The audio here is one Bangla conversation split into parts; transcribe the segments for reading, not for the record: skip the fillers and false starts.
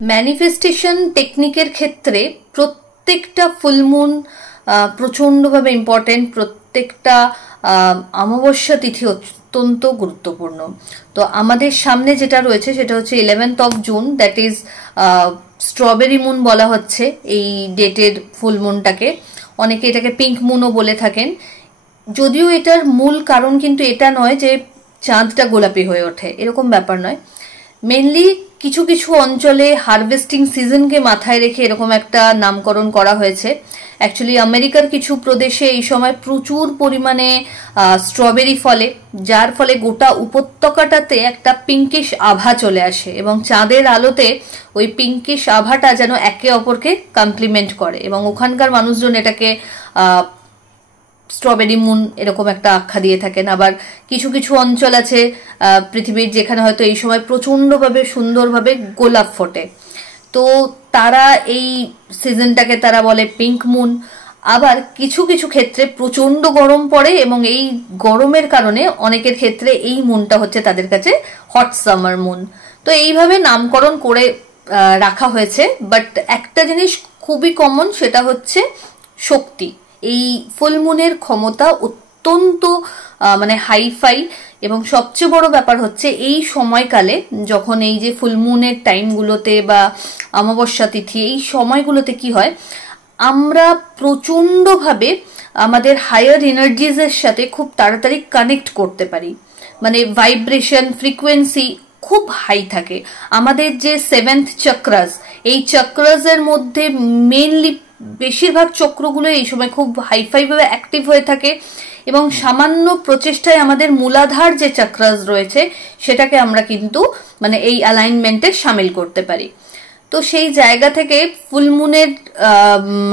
ম্যানিফেস্টেশন টেকনিকের ক্ষেত্রে প্রত্যেকটা ফুলমুন প্রচণ্ডভাবে ইম্পর্টেন্ট, প্রত্যেকটা অমাবস্যা তিথি অত্যন্ত গুরুত্বপূর্ণ। তো আমাদের সামনে যেটা রয়েছে সেটা হচ্ছে 11th of June, that is strawberry moon বলা হচ্ছে এই ডেটের ফুলমুনটাকে। অনেকে এটাকে পিঙ্ক মুনও বলে থাকেন। যদিও এটার মূল কারণ কিন্তু এটা নয় যে চাঁদটা গোলাপি হয়ে ওঠে, এরকম ব্যাপার নয়। মেনলি কিছু কিছু অঞ্চলে হারভেস্টিং সিজনকে মাথায় রেখে এরকম একটা নামকরণ করা হয়েছে। অ্যাকচুয়ালি আমেরিকার কিছু প্রদেশে এই সময় প্রচুর পরিমাণে স্ট্রবেরি ফলে, যার ফলে গোটা উপত্যকাটাতে একটা পিঙ্কিশ আভা চলে আসে এবং চাঁদের আলোতে ওই পিঙ্কিশ আভাটা যেন একে অপরকে কমপ্লিমেন্ট করে এবং ওখানকার মানুষজন এটাকে স্ট্রবেরি মুন এরকম একটা আখ্যা দিয়ে থাকেন। আবার কিছু কিছু অঞ্চল আছে পৃথিবীর যেখানে হয়তো এই সময় প্রচণ্ডভাবে সুন্দরভাবে গোলাপ ফোটে, তো তারা এই সিজনটাকে তারা বলে পিঙ্ক মুন। আবার কিছু কিছু ক্ষেত্রে প্রচণ্ড গরম পড়ে এবং এই গরমের কারণে অনেকের ক্ষেত্রে এই মুনটা হচ্ছে তাদের কাছে হট সামার মুন। তো এইভাবে নামকরণ করে রাখা হয়েছে। বাট একটা জিনিস খুবই কমন, সেটা হচ্ছে শক্তি। এই ফুলমুনের ক্ষমতা অত্যন্ত মানে হাইফাই এবং সবচেয়ে বড় ব্যাপার হচ্ছে এই সময়কালে যখন এই যে ফুলমুনের টাইমগুলোতে বা অমাবস্যা তিথি এই সময়গুলোতে কি হয়, আমরা প্রচণ্ডভাবে আমাদের হায়ার এনার্জিজের সাথে খুব তাড়াতাড়ি কানেক্ট করতে পারি। মানে ভাইব্রেশন ফ্রিকোয়েন্সি খুব হাই থাকে। আমাদের যে 7th চক্রাস, এই চক্রাসের মধ্যে মেনলি বেশিরভাগ চক্রগুলো এই সময় খুব হাইফাই ভাবে অ্যাক্টিভ হয়ে থাকে এবং সামান্য প্রচেষ্টায় আমাদের মূলাধার যে চক্রাস রয়েছে সেটাকে আমরা কিন্তু মানে এই অ্যালাইনমেন্টে সামিল করতে পারি। তো সেই জায়গা থেকে ফুলমুনের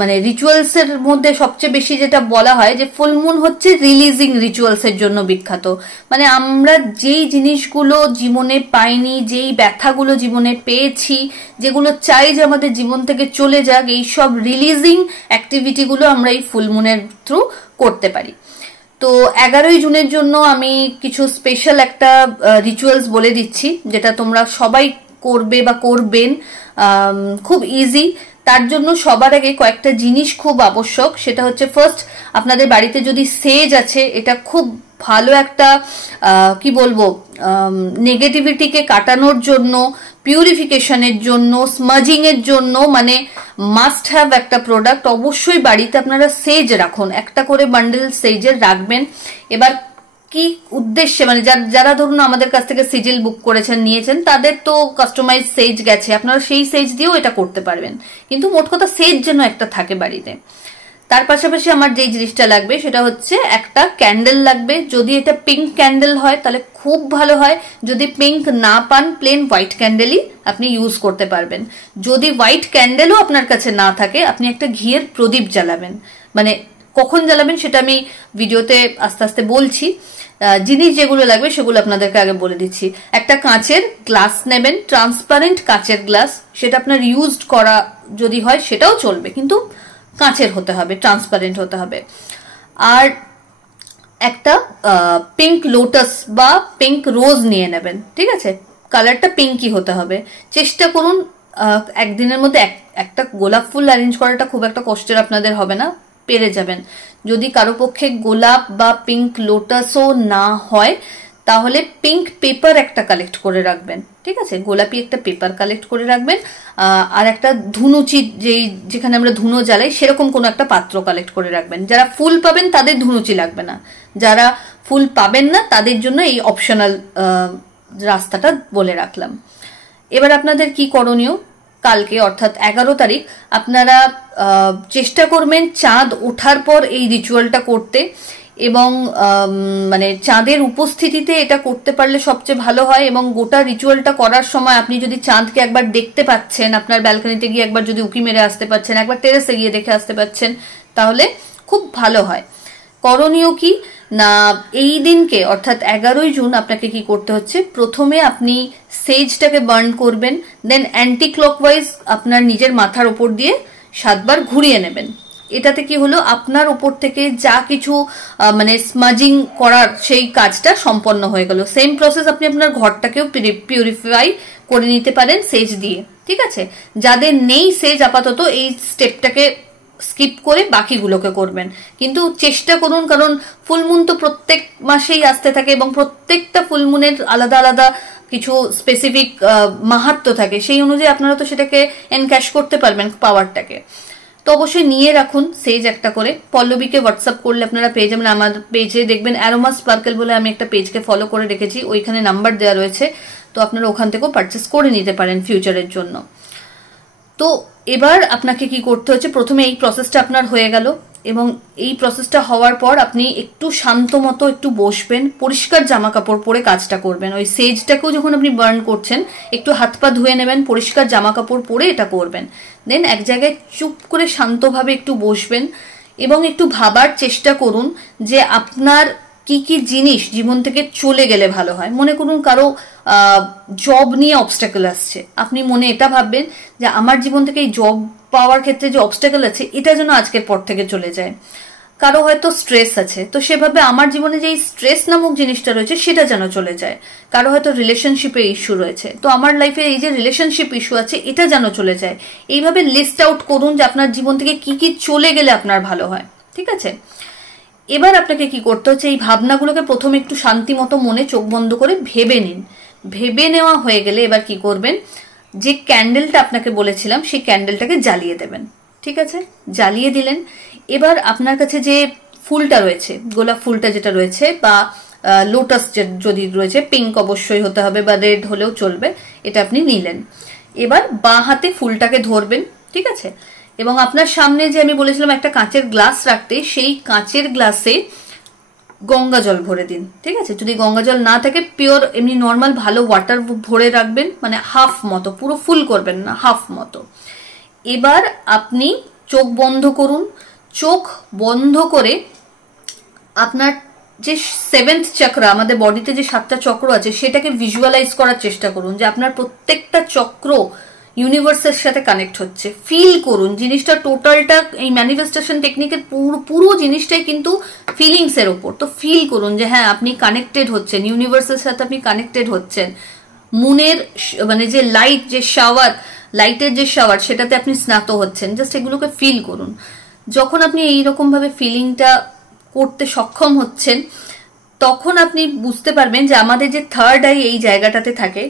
মানে রিচুয়ালসের মধ্যে সবচেয়ে বেশি যেটা বলা হয় যে ফুলমুন হচ্ছে রিলিজিং রিচুয়ালসের জন্য বিখ্যাত। মানে আমরা যেই জিনিসগুলো জীবনে পাইনি, যেই ব্যথাগুলো জীবনে পেয়েছি, যেগুলো চাই যে আমাদের জীবন থেকে চলে যাক, এই সব রিলিজিং অ্যাক্টিভিটিগুলো আমরা এই ফুলমুনের থ্রু করতে পারি। তো 11ই জুনের জন্য আমি কিছু স্পেশাল একটা রিচুয়ালস বলে দিচ্ছি যেটা তোমরা সবাই করবে বা করবেন, খুব ইজি। তার জন্য সবার আগে কয়েকটা জিনিস খুব আবশ্যক। সেটা হচ্ছে ফার্স্ট, আপনাদের বাড়িতে যদি সেজ আছে, এটা খুব ভালো একটা কি বলবো নেগেটিভিটিকে কাটানোর জন্য, পিউরিফিকেশনের জন্য, স্মাজিং এর জন্য মানে মাস্ট হ্যাভ একটা প্রোডাক্ট। অবশ্যই বাড়িতে আপনারা সেজ রাখুন, একটা করে বান্ডেল সেজের রাখবেন। এবার কি উদ্দেশ্যে, মানে যারা ধরুন আমাদের কাছ থেকে সিজিল বুক করেছেন নিয়েছেন, তাদের তো কাস্টমাইজ সেজ গেছে, আপনারা সেই সেজ দিয়েও এটা করতে পারবেন, কিন্তু মোট কথা সেজ যেন একটা থাকে বাড়িতে। তার পাশাপাশি আমার যেই জিনিসটা লাগবে সেটা হচ্ছে একটা ক্যান্ডেল লাগবে। যদি এটা পিঙ্ক ক্যান্ডেল হয় তাহলে খুব ভালো হয়, যদি পিঙ্ক না পান প্লেন হোয়াইট ক্যান্ডেলই আপনি ইউজ করতে পারবেন। যদি হোয়াইট ক্যান্ডেলও আপনার কাছে না থাকে, আপনি একটা ঘিয়ের প্রদীপ জ্বালাবেন। মানে কখন জ্বালাবেন সেটা আমি ভিডিওতে আস্তে আস্তে বলছি। জিনিস যেগুলো লাগবে সেগুলো আপনাদেরকে আগে বলে দিচ্ছি। একটা কাঁচের গ্লাস নেবেন, ট্রান্সপারেন্ট কাঁচের গ্লাস, সেটা আপনার ইউজড করা যদি হয় সেটাও চলবে, কিন্তু কাঁচের হতে হবে, ট্রান্সপারেন্ট হতে হবে। আর একটা পিঙ্ক লোটাস বা পিঙ্ক রোজ নিয়ে নেবেন, ঠিক আছে? কালারটা পিঙ্কই হতে হবে। চেষ্টা করুন একদিনের মধ্যে একটা গোলাপ ফুল অ্যারেঞ্জ করাটা খুব একটা কষ্টের আপনাদের হবে না, পেরে যাবেন। যদি কারো পক্ষে গোলাপ বা পিঙ্ক লোটাসও না হয় তাহলে পিঙ্ক পেপার একটা কালেক্ট করে রাখবেন, ঠিক আছে? গোলাপি একটা পেপার কালেক্ট করে রাখবেন। আর একটা ধুনুচি, যেখানে আমরা ধুনো জ্বালাই সেরকম কোনো একটা পাত্র কালেক্ট করে রাখবেন। যারা ফুল পাবেন তাদের ধুনুচি লাগবে না, যারা ফুল পাবেন না তাদের জন্য এই অপশনাল রাস্তাটা বলে রাখলাম। এবার আপনাদের কি করণীয়, কালকে অর্থাৎ 11 তারিখ আপনারা চেষ্টা করবেন চাঁদ ওঠার পর এই রিচুয়ালটা করতে এবং মানে চাঁদের উপস্থিতিতে এটা করতে পারলে সবচেয়ে ভালো হয়। এবং গোটা রিচুয়ালটা করার সময় আপনি যদি চাঁদকে একবার দেখতে পাচ্ছেন, আপনার ব্যালকনিতে গিয়ে একবার যদি উকি মেরে আসতে পাচ্ছেন, একবার টেরেসে গিয়ে দেখে আসতে পাচ্ছেন, তাহলে খুব ভালো হয়। করণীয় কি না, এই দিনকে অর্থাৎ 11ই জুন আপনাকে কি করতে হচ্ছে, প্রথমে আপনি সেজটাকে বার্ন করবেন, দেন অ্যান্টি ক্লকওয়াইজ আপনার নিজের মাথার ওপর দিয়ে 7 বার ঘুরিয়ে নেবেন। এটাতে কি হলো, আপনার ওপর থেকে যা কিছু মানে স্মাজিং করার সেই কাজটা সম্পন্ন হয়ে গেল। সেম প্রসেস আপনি আপনার ঘরটাকেও পিউরিফাই করে নিতে পারেন সেজ দিয়ে। ঠিক আছে, যাদের নেই সেজ আপাতত এই স্টেপটাকে স্কিপ করে বাকিগুলোকে করবেন, কিন্তু চেষ্টা করুন, কারণ ফুলমুন তো প্রত্যেক মাসেই আসতে থাকে এবং প্রত্যেকটা ফুলমুনের আলাদা আলাদা কিছু স্পেসিফিক মাহাত্ম্য থাকে, সেই অনুযায়ী আপনারা তো সেটাকে এনক্যাশ করতে পারবেন পাওয়ারটাকে। তো অবশ্যই নিয়ে রাখুন সেজ একটা করে। পল্লবীকে হোয়াটসঅ্যাপ করলে আপনারা পেয়ে যাবেন, আমার পেজে দেখবেন অ্যারোমা স্পার্কেল বলে আমি একটা পেজকে ফলো করে রেখেছি, ওইখানে নাম্বার দেওয়া রয়েছে, তো আপনারা ওখান থেকেও পারচেস করে নিতে পারেন ফিউচারের জন্য। তো এবার আপনাকে কি করতে হচ্ছে, প্রথমে এই প্রসেসটা আপনার হয়ে গেল, এবং এই প্রসেসটা হওয়ার পর আপনি একটু শান্ত মতো একটু বসবেন, পরিষ্কার জামা কাপড় পরে কাজটা করবেন। ওই সেজটাকেও যখন আপনি বার্ন করছেন একটু হাত পা ধুয়ে নেবেন, পরিষ্কার জামা কাপড় পরে এটা করবেন। দেন এক জায়গায় চুপ করে শান্তভাবে একটু বসবেন এবং একটু ভাবার চেষ্টা করুন যে আপনার কি কি জিনিস জীবন থেকে চলে গেলে ভালো হয়। মনে করুন কারো জব নিয়ে অবস্ট্যাকল আসছে, আপনি মনে এটা ভাববেন যে আমার জীবন থেকে এই জব পাওয়ার ক্ষেত্রে যে অবস্ট্যাকল আছে এটা যেন আজকের পর থেকে চলে যায়। কারো হয়তো স্ট্রেস আছে, তো সেভাবে আমার জীবনে যে স্ট্রেস নামক জিনিসটা রয়েছে সেটা যেন চলে যায়। কারো হয়তো রিলেশনশিপে ইস্যু রয়েছে, তো আমার লাইফে এই যে রিলেশনশিপ ইস্যু আছে এটা যেন চলে যায়। এইভাবে লিস্ট আউট করুন যে আপনার জীবন থেকে কি কি চলে গেলে আপনার ভালো হয়। ঠিক আছে, এবার আপনাকে কি করতে হচ্ছে, এই ভাবনাগুলোকে প্রথমে একটু শান্তি মতো মনে চোখ বন্ধ করে ভেবে নিন। ভেবে নেওয়া হয়ে গেলে এবার কি করবেন, যে ক্যান্ডেলটা আপনাকে বলেছিলাম সেই ক্যান্ডেলটাকে জ্বালিয়ে দেবেন। ঠিক আছে, জ্বালিয়ে দিলেন। এবার আপনার কাছে যে ফুলটা রয়েছে, গোলাপ ফুলটা যেটা রয়েছে, বা লোটাস যদি রয়েছে, পিঙ্ক অবশ্যই হতে হবে বা রেড হলেও চলবে, এটা আপনি নিলেন। এবার বাঁ হাতে ফুলটাকে ধরবেন। ঠিক আছে, এবং আপনার সামনে যে আমি বলেছিলাম একটা কাঁচের গ্লাস রাখতে, সেই কাঁচের গ্লাসে গঙ্গা জল ভরে দিন। ঠিক আছে, যদি গঙ্গা জল না থাকে পিওর এমনি নর্মাল ভালো ওয়াটার ভরে রাখবেন, মানে হাফ মতো, পুরো ফুল করবেন না, হাফ মতো। এবার আপনি চোখ বন্ধ করুন। চোখ বন্ধ করে আপনার যে সেভেন্থ চক্র, আমাদের বডিতে যে 7টা চক্র আছে সেটাকে ভিজুয়ালাইজ করার চেষ্টা করুন, যে আপনার প্রত্যেকটা চক্র ইউনিভার্সের সাথে কানেক্ট হচ্ছে। ফিল করুন জিনিসটা, টোটালটা এই ম্যানিফেস্টেশন টেকনিকের পুরো জিনিসটাই কিন্তু ফিলিংস এর উপর। তো ফিল করুন যে হ্যাঁ আপনি কানেক্টেড হচ্ছেন, ইউনিভার্সের সাথে আপনি কানেক্টেড হচ্ছেন। মুনের মানে যে লাইট, যে শাওয়ার, লাইটের যে শাওয়ার, সেটাতে আপনি স্নাত হচ্ছেন। জাস্ট এগুলোকে ফিল করুন। যখন আপনি এইরকম ভাবে ফিলিংটা করতে সক্ষম হচ্ছেন, তখন আপনি বুঝতে পারবেন যে আমাদের যে থার্ড আই এই জায়গাটাতে থাকে,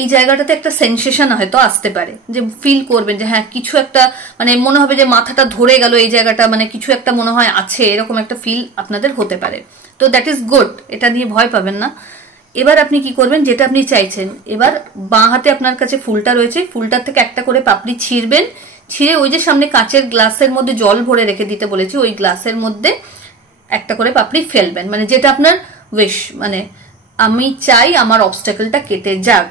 এই জায়গাটাতে একটা সেন্সেশন হয়তো আসতে পারে, যে ফিল করবেন যে হ্যাঁ কিছু একটা, মানে মনে হবে যে মাথাটা ধরে গেল এই জায়গাটা, মানে কিছু একটা মনে হয় আছে, এরকম একটা ফিল আপনাদের হতে পারে। তো দ্যাট ইজ গুড, এটা নিয়ে ভয় পাবেন না। এবার আপনি কি করবেন, যেটা আপনি চাইছেন, এবার বাঁ হাতে আপনার কাছে ফুলটা রয়েছে, ফুলটার থেকে একটা করে পাপড়ি ছিঁড়বেন। ছিঁড়ে ওই যে সামনে কাঁচের গ্লাসের মধ্যে জল ভরে রেখে দিতে বলেছি, ওই গ্লাসের মধ্যে একটা করে পাপড়ি ফেলবেন, মানে যেটা আপনার উইশ, মানে আমি চাই আমার অবস্টাকলটা কেটে যাক,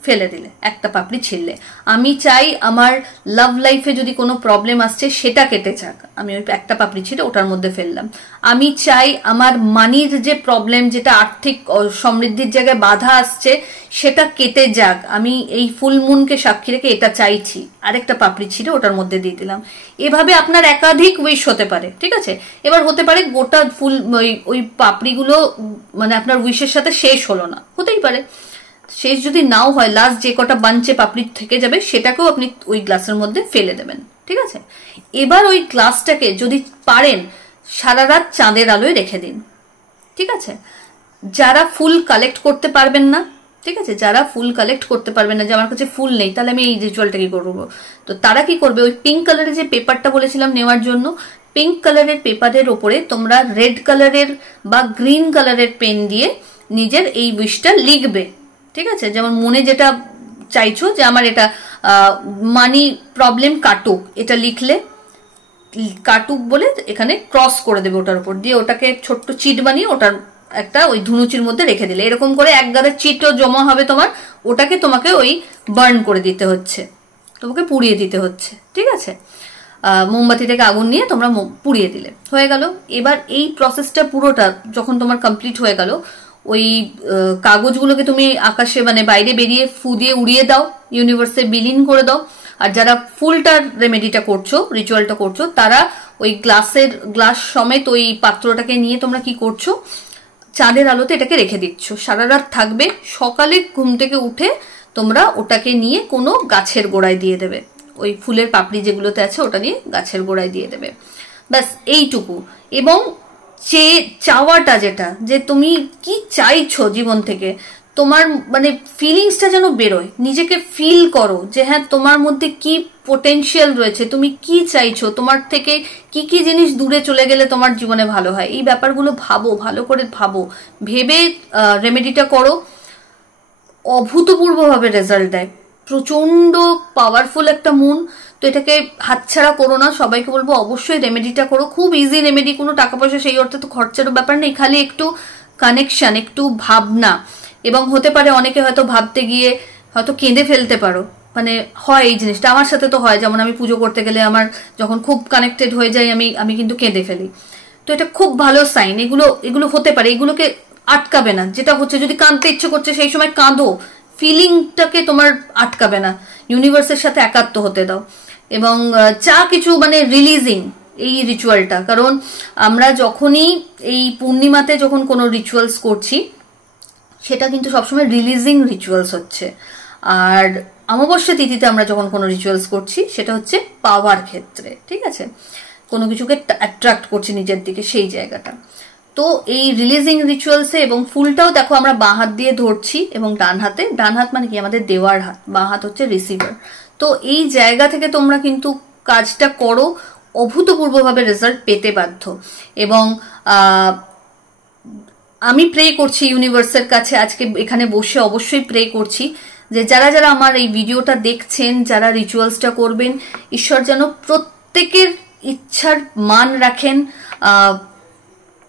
ফেলে দিলে একটা পাপড়ি ছিঁড়লে। আমি চাই আমার লাভ লাইফে যদি কোনো প্রবলেম আসছে সেটা কেটে যাক, আমি ওই একটা পাপড়ি ছিঁড়ে ওটার মধ্যে ফেললাম। আমি চাই আমার মানির যে প্রবলেম, যেটা আর্থিক সমৃদ্ধির জায়গায় বাধা আসছে, সেটা কেটে যাক, আমি এই ফুল মুনকে সাক্ষী রেখে এটা চাইছি, আরেকটা পাপড়ি ছিঁড়ে ওটার মধ্যে দিয়ে দিলাম। এভাবে আপনার একাধিক উইশ হতে পারে। ঠিক আছে, এবার হতে পারে গোটা ফুল ওই পাপড়িগুলো মানে আপনার উইশের সাথে শেষ হলো না, হতেই পারে। শেষ যদি নাও হয়, লাস্ট যে কটা বাঞ্চে পাপড়ি থেকে যাবে সেটাকেও আপনি ওই গ্লাসের মধ্যে ফেলে দেবেন। ঠিক আছে, এবার ওই গ্লাসটাকে যদি পারেন সারা রাত চাঁদের আলোয় রেখে দিন। ঠিক আছে, যারা ফুল কালেক্ট করতে পারবেন না, ঠিক আছে, যারা ফুল কালেক্ট করতে পারবেন না, যে আমার কাছে ফুল নেই, তাহলে আমি এই রিচুয়ালটা কি করবো, তো তারা কি করবে, ওই পিঙ্ক কালারের যে পেপারটা বলেছিলাম নেওয়ার জন্য, পিঙ্ক কালারের পেপারের ওপরে তোমরা রেড কালারের বা গ্রিন কালারের পেন দিয়ে নিজের এই উইশটা লিখবে। ঠিক আছে, যেমন মনে যেটা চাইছো যে আমার এটা মানি প্রবলেম কাটুক, এটা লিখলে কাটুক বলে এখানে ক্রস করে দেবে ওটার উপর দিয়ে, ওটাকে ছোট্ট চিট বানিয়ে ওটার একটা ওই ধুনুচির মধ্যে রেখে দিলে, এরকম করে এক গাদা চিটও জমা হবে তোমার, ওটাকে তোমাকে ওই বার্ন করে দিতে হচ্ছে, তোমাকে পুড়িয়ে দিতে হচ্ছে। ঠিক আছে, মোমবাতি থেকে আগুন নিয়ে তোমরা পুড়িয়ে দিলে, হয়ে গেল। এবার এই প্রসেসটা পুরোটা যখন তোমার কমপ্লিট হয়ে গেল, ওই কাগজগুলোকে তুমি আকাশে মানে বাইরে বেরিয়ে ফু দিয়ে উড়িয়ে দাও, ইউনিভার্সে বিলীন করে দাও। আর যারা ফুলটার রেমেডিটা করছো, রিচুয়ালটা করছো, তারা ওই গ্লাস সমেত ওই পাত্রটাকে নিয়ে তোমরা কি করছো, চাঁদের আলোতে এটাকে রেখে দিচ্ছ, সারা রাত থাকবে। সকালে ঘুম থেকে উঠে তোমরা ওটাকে নিয়ে কোনো গাছের গোড়ায় দিয়ে দেবে, ওই ফুলের পাপড়ি যেগুলোতে আছে ওটা নিয়ে গাছের গোড়ায় দিয়ে দেবে, ব্যাস এইটুকু। এবং চাওয়াটা যেটা, যে তুমি কি চাইছো জীবন থেকে, তোমার মানে ফিলিংসটা যেন বেরোয়, নিজেকে ফিল করো যে হ্যাঁ তোমার মধ্যে কি পোটেনশিয়াল রয়েছে, তুমি কি চাইছো, তোমার থেকে কি কি জিনিস দূরে চলে গেলে তোমার জীবনে ভালো হয়, এই ব্যাপারগুলো ভাবো, ভালো করে ভাবো, ভেবে রেমেডিটা করো। অভূতপূর্বভাবে রেজাল্ট দেয়, প্রচন্ড পাওয়ারফুল একটা মুন। তো এটাকে হাতছাড়া করো না, সবাইকে বলবো অবশ্যই রেমেডিটা করো, খুব ইজি রেমেডি, কোনো টাকা পয়সা সেই অর্থে তো খরচারও ব্যাপার নেই, খালি একটু কানেকশন, একটু ভাবনা। এবং হতে পারে অনেকে হয়তো ভাবতে গিয়ে হয়তো কেঁদে ফেলতে পারো, মানে হয় এই জিনিসটা, আমার সাথে তো হয়, যেমন আমি পুজো করতে গেলে আমার যখন খুব কানেক্টেড হয়ে যাই আমি কিন্তু কেঁদে ফেলি। তো এটা খুব ভালো সাইন, এগুলো হতে পারে, এগুলোকে আটকাবে না। যেটা হচ্ছে যদি কাঁদতে ইচ্ছে করছে সেই সময় কাঁদো, ফিলিংটাকে তোমার আটকাবে না, ইউনিভার্সের সাথে একাত্ম হতে দাও। এবং যা কিছু মানে রিলিজিং এই রিচুয়ালটা, কারণ আমরা যখনই এই পূর্ণিমাতে যখন কোনো রিচুয়ালস করছি সেটা কিন্তু সবসময় রিলিজিং রিচুয়ালস হচ্ছে। আর অমাবস্যা তিথিতে আমরা যখন কোনো রিচুয়ালস করছি সেটা হচ্ছে পাওয়ার ক্ষেত্রে, ঠিক আছে, কোনো কিছুকে অ্যাট্রাক্ট করছি নিজের দিকে, সেই জায়গাটা। তো এই রিলিজিং রিচুয়ালসে, এবং ফুলটাও দেখো আমরা বাঁ হাত দিয়ে ধরছি এবং ডান হাত মানে কি আমাদের দেওয়ার হাত, বাঁ হাত হচ্ছে রিসিভার। তো এই জায়গা থেকে তোমরা কিন্তু কাজটা করো, অভূতপূর্বভাবে রেজাল্ট পেতে বাধ্য। এবং আমি প্রে করছি ইউনিভার্সের কাছে আজকে এখানে বসে, অবশ্যই প্রে করছি যে যারা যারা আমার এই ভিডিওটা দেখছেন, যারা রিচুয়ালসটা করবেন, ঈশ্বর যেন প্রত্যেকের ইচ্ছার মান রাখেন,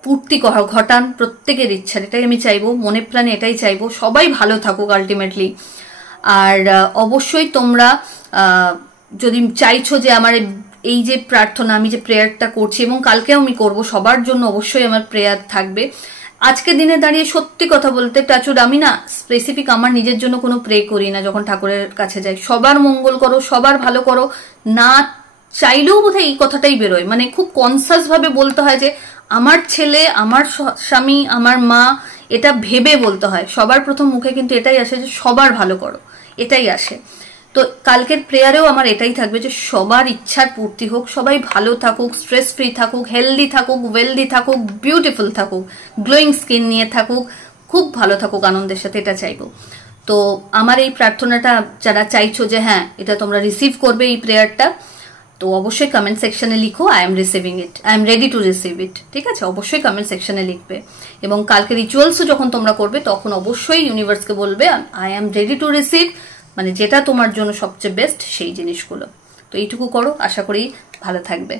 পূর্তি ঘটান প্রত্যেকের ইচ্ছার, এটাই আমি চাইবো, মনে প্রাণে এটাই চাইবো, সবাই ভালো থাকুক আলটিমেটলি। আর অবশ্যই তোমরা যদি চাইছো যে আমার এই যে প্রার্থনা, আমি যে প্রেয়ারটা করছি এবং কালকেও আমি করব, সবার জন্য অবশ্যই আমার প্রেয়ার থাকবে। আজকে দিনে দাঁড়িয়ে সত্যি কথা বলতে টাচুড আমি না স্পেসিফিক আমার নিজের জন্য কোনো প্রে করি না যখন ঠাকুরের কাছে যাই, সবার মঙ্গল করো, সবার ভালো করো, না চাইলেও বোধহয় এই কথাটাই বেরোয়, মানে খুব কনসাস ভাবে বলতে হয় যে আমার ছেলে, আমার স্বামী, আমার মা, এটা ভেবে বলতে হয়। সবার প্রথম মুখে কিন্তু এটাই আসে যে সবার ভালো করো, এটাই আসে। তো কালকের প্রেয়ারেও আমার এটাই থাকবে যে সবার ইচ্ছার পূর্তি হোক, সবাই ভালো থাকুক, স্ট্রেস ফ্রি থাকুক, হেলদি থাকুক, ওয়েলদি থাকুক, বিউটিফুল থাকুক, গ্লোয়িং স্কিন নিয়ে থাকুক, খুব ভালো থাকুক আনন্দের সাথে, এটা চাইবো। তো আমার এই প্রার্থনাটা যারা চাইছো যে হ্যাঁ এটা তোমরা রিসিভ করবে এই প্রেয়ারটা, তো অবশ্যই কমেন্ট সেকশনে লিখো I am receiving it, I am ready to receive it, ঠিক আছে, অবশ্যই কমেন্ট সেকশনে লিখবে। এবং কালকে রিচুয়ালসও যখন তোমরা করবে তখন অবশ্যই ইউনিভার্সকে বলবে I am ready to receive, মানে যেটা তোমার জন্য সবচেয়ে বেস্ট সেই জিনিসগুলো। তো এইটুকু করো, আশা করি ভালো থাকবে।